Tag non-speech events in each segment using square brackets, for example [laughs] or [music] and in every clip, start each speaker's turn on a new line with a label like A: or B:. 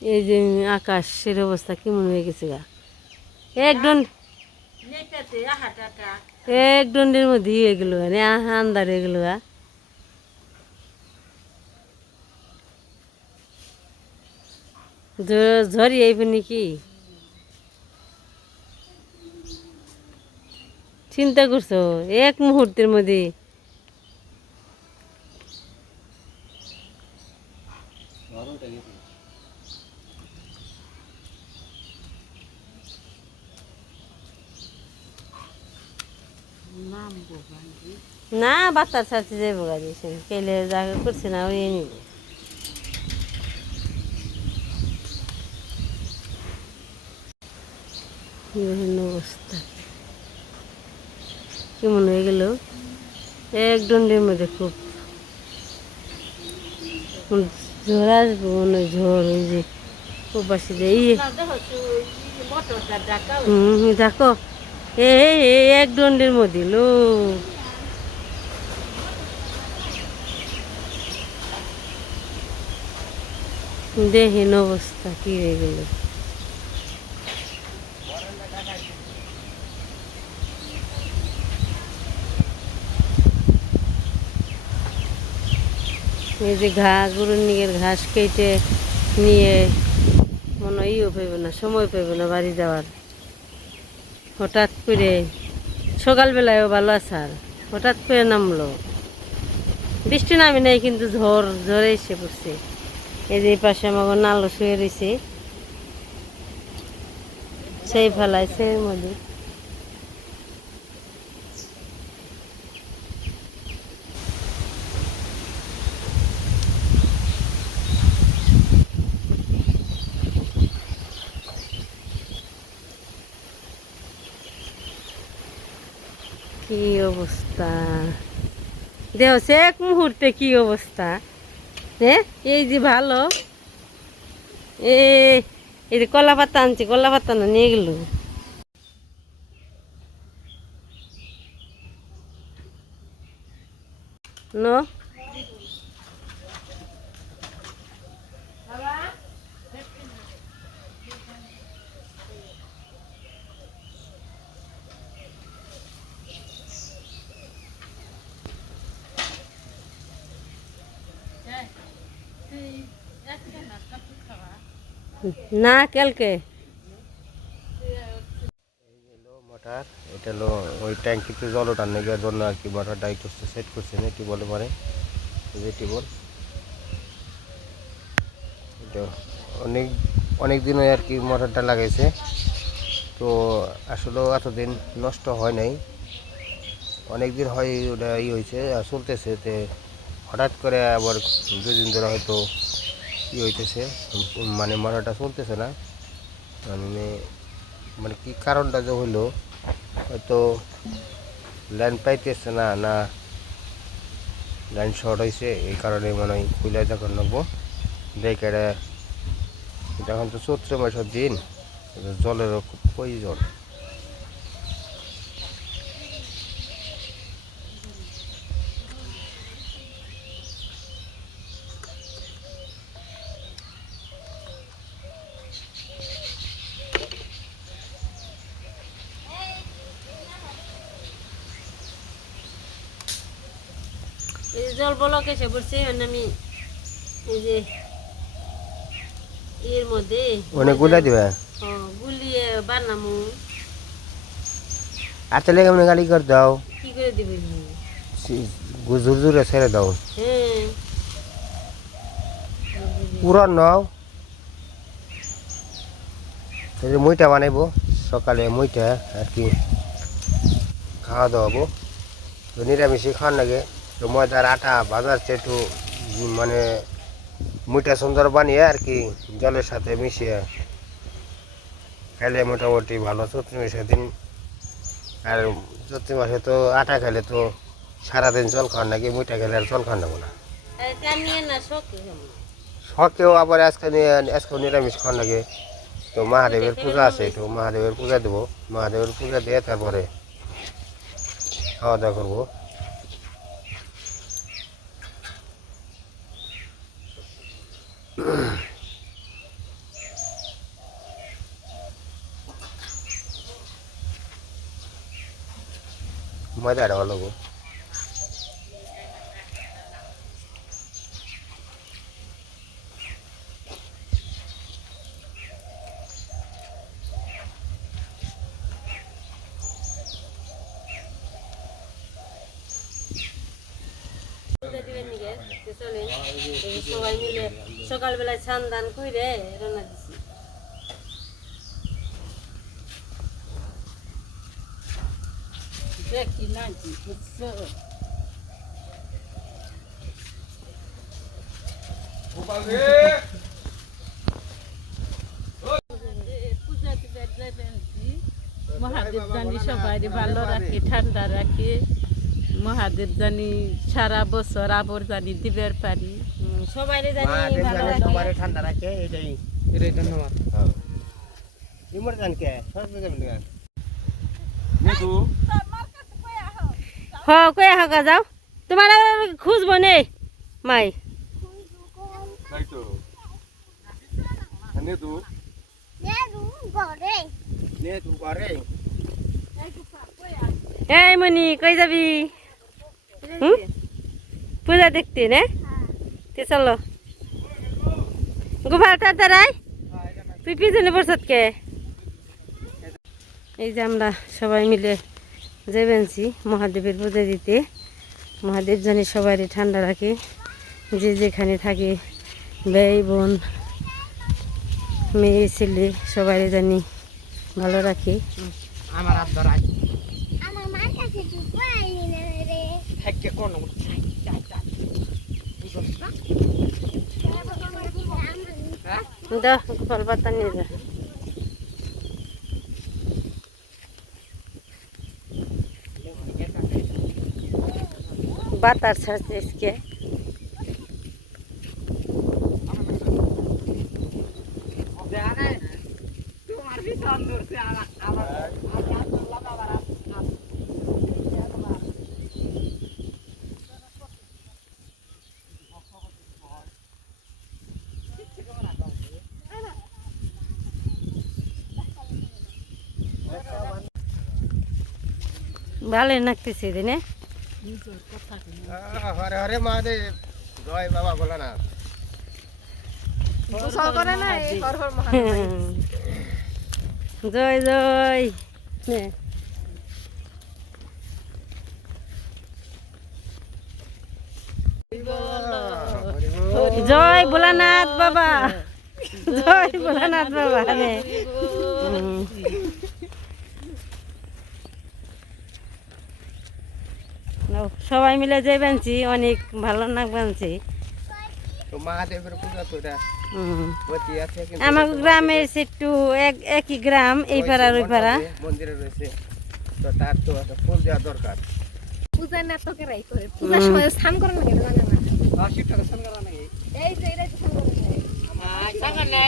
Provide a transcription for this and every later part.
A: এই যে আকাশের অবস্থা কেমন হয়ে গেছে গা? এক দণ্ড এক দণ্ডের মধ্যে হয়ে গেল আন্দার হয়ে গেল গা। ঝ- ঝড়ি আইব নাকি? চিন্তা করছ এক মুহূর্তের মধ্যে না বাচ্চার সাথে যাব গাড়ি কেলে জায়গা করছে না ওই নিব বিভিন্ন অবস্থা? কেমন হয়ে গেল? এক দণ্ডের মধ্যে খুব। ঝড় আসব মনে হয় ঝড় ওই যে যে ইয়ে হুম দেখো। এ এ, এক দণ্ডের মধ্যে লো। দেখেন অবস্থা, কি হয়ে গেল? এই যে ঘা, গরুর নিগের ঘাস কেটে নিয়ে মনে ইও পাইব না, সময় পাইব না বাড়ি যাওয়ার। হঠাৎ করে সকালবেলায়ও ভালো আসার হঠাৎ করে নামলো। বৃষ্টি নামে নাই, কিন্তু ঝড়, ঝড়ে এসে পড়ছে। যে পাশে আমার নালো শুয়ে রয়েছে সেই ফেলাইছে এর মধ্যে কি অবস্থা? দেখছে এক মুহূর্তে কি অবস্থা? হ্যাঁ এই যে ভালো। এ, এই যে কলা পাতা আনছি, কলা পাতা না নিয়ে গেল। ন? না, কালকে।
B: মোটর, এটা হলো ওই ট্যাঙ্কিতে জল ওঠার নেওয়ার জন্য আর কি মোটরটা একটু সেট করছে না টিউবওয়েল পরে। যে টিউবওয়েল এটা অনেক অনেক দিন আর কি মোটরটা লাগাইছে। তো আসলে এতদিন নষ্ট হয় নাই। অনেক দিন হয়, ওটা ই হয়েছে চলতেছে, তে হঠাৎ করে আবার দুদিন ধরে হয়তো ই হইতেছে? মানে মোটরটা চলতেছে না। মানে মানে কি কারণটা যে হইল? হয়তো লাইন পাইতেছে না না লাইন শর্ট হয়েছে এই কারণে মনে হয় খুলে যখন নেব দেখে যখন তো চৈত্র মাসের দিন জলেরও খুব প্রয়োজন।
A: জল বলক এসে পড়ছে আমি এই যে এর মধ্যে
B: অনেকগুলা দিবে?
A: ও, গুলিয়ে বানামু।
B: আর তাহলে কেমন গাড়ি করে দাও।
A: কি করে দিবি?
B: ঝুর ঝুরে ছেড়ে দাও।
A: হ্যাঁ।
B: পুরান নাও। তাহলে মুইটা বানাইবো সকালে মুইটা আর কি খাওয়া দাওয়া হব তো নিরামিষই খাওয়ার লাগে। তো ময়দার আটা বাজারছে একটু মানে মুইটা সুন্দর বানিয়ে আর কি জলের সাথে মিশিয়ে খেলে মোটামুটি ভালো। চৈত্র মাসের দিন আর চৈত্র মাসে তো আটা খেলে তো সারাদিন জল খাওয়ার নাকি মুইটা খেলে আর জল খাওয়ার নেব না। শখেও আবার আজকে নিয়ে আজকে নিরামিষ খাওয়ার নাকি। তো মহাদেবের পূজা আছে তো মহাদেবের পূজা দেবো। মহাদেবের পূজা দিয়ে তারপরে খাওয়া দাওয়া করব। মজাটা ভালো গো
A: সবাই মিলে সকালবেলায় ছান দান করে রান্না
C: পূজা দিতে যাবেন মহাদেব জানি সবাই ভালো রাখে ঠান্ডা রাখে মহাদেব জানি সারা বছর আবর জানি দিবের পারি
A: সবাই জানি ভালো রাখে
B: ঠান্ডা রাখে এটাই এটাই ধন্যবাদ ইমর জান কে সরস্বতী যাবেন কেন
A: হ কয়ে হাকা যাও। তোমার খুঁজবো নে। মাই।
B: নে
A: এই মনি কই যাবি? হুম? পূজা দেখতে নে? তে চলো। গোপাল তাড়াতাড়াই তুই পিছনে বসত কে? এই যে আমরা সবাই মিলে যাবেনছি মহাদেবের পূজা দিতে মহাদেব জানি সবারই ঠান্ডা রাখে যে যেখানে থাকে ভাই বোন মেয়ে ছেলে সবাই জানি ভালো রাখি
B: আমার আব্বার আজ
D: আমার মার কাছে তুই পাইনি না রে
B: কোন
A: দাও গোপাল পাতা নিয়ে যা বাতার ছাড়ছে আজকে ভালো লাগতেছে দিনে
B: হরে হরে মহাদেব। জয় বাবা বলো না [laughs]
A: জয় জয়। জয় ভোলানাথ বাবা। জয় ভোলানাথ বাবা নে হুম। নাও, সবাই মিলে যে বানছি অনেক ভালো না বানছি।
B: তো মহাদেবের পূজা তো এটা
A: হুম।
B: হতে আছে কিন্তু
A: আমার গ্রামের একটু এক একই গ্রাম এই পাড়া ওই পাড়া।
B: মন্দিরে রয়েছে। তো তার তো ফুল দেওয়া দরকার।
D: পূজা নাটকেরাই করে। পূজার সময় স্নান করে না কেন জানে না? এই যে এরা স্নান করে না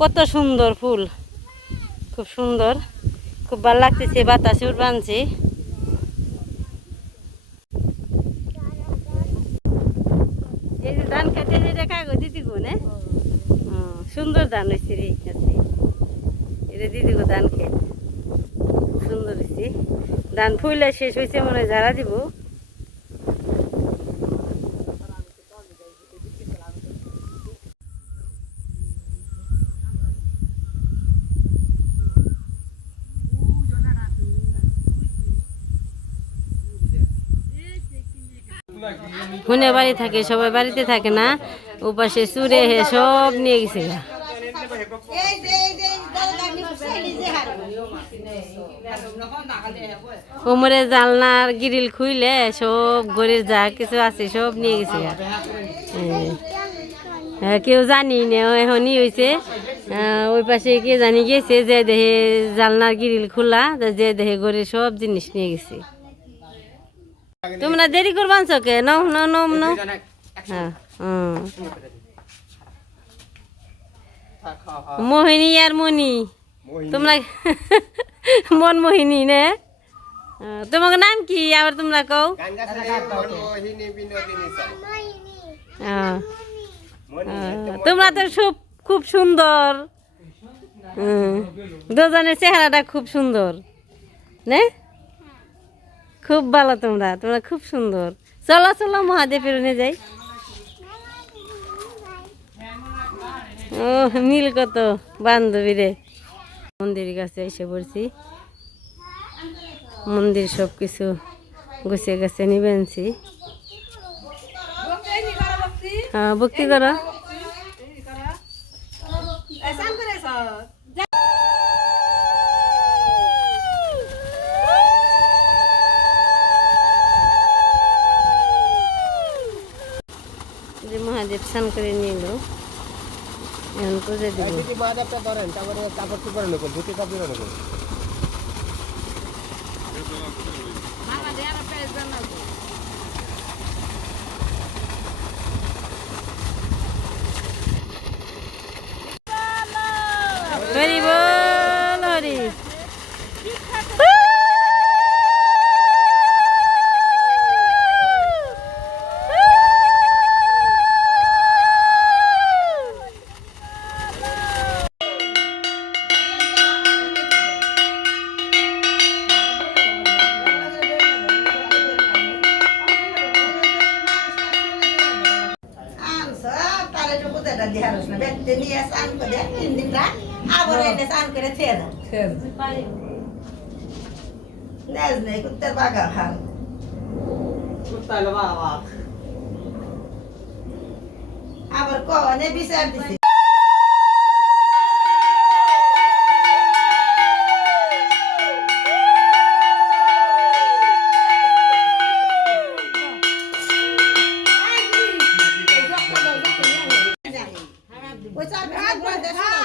A: কত সুন্দর ফুল। খুব সুন্দর। খুব ভালো লাগতেছে বাতাসে বানছে এই যে ধান কাটে যেটা কাগজ দিদি গো, না? সুন্দর ধান হয়েছে রে আছে এটা দিদি গো ধান খেত। সুন্দর হয়েছে ধান ফুলে শেষ হয়েছে মনে হয়, ঝাড়া দিব। হুনে বাড়ি থাকে, সবাই বাড়িতে থাকে না। ওপাশে চুরে হে সব নিয়ে গেছে। কোমরে জালনার গিরিল খুইলে সব ঘরের যা কিছু আছে সব নিয়ে গেছে কেউ জানি না এখনই হয়েছে ওই পাশে কে জানি গেছে, যে দেহে জালনার গিরিল খোলা, যে দেহে ঘরে সব জিনিস নিয়ে গেছে। তোমরা দেরি করবান কে? নাও নাও নাও নাও। হ্যাঁ হুম। মোহিনী আর মণি। তোমরা [laughs] মন মোহিনী নে। তোমাকে নাম কি? আবার তোমরা কও। হ্যাঁ, তোমরা তো খুব খুব সুন্দর। দুজনের চেহারাটা খুব সুন্দর নে? খুব ভালো তোমরা তোমরা খুব সুন্দর। চলো চলো, মহাদেবের নিয়ে যাই। ও, মিল কত, বান্ধবী রে। মন্দিরের কাছে এসে পড়ছি। মন্দির সব কিছু গুছিয়ে গেছে নিবেনছি হ্যাঁ ভক্তি করো। যে মহাদেব স্নান করে নিল এখন পুজো দিব।
B: মহাদেবটা ধরেন তারপরে কাপড় চুপড়ে নেবেন ধুতি কাপড় নেবেন।
A: হরি
E: নিয়ে স্নান করে তিন দিন রাত আবার এনে স্নান করে ছেড়ে দাও নেজ নেই কুত্তের বাগা ভালো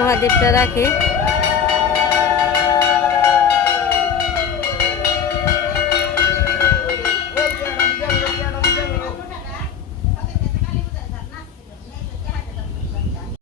A: মহাদেবটা রাখে।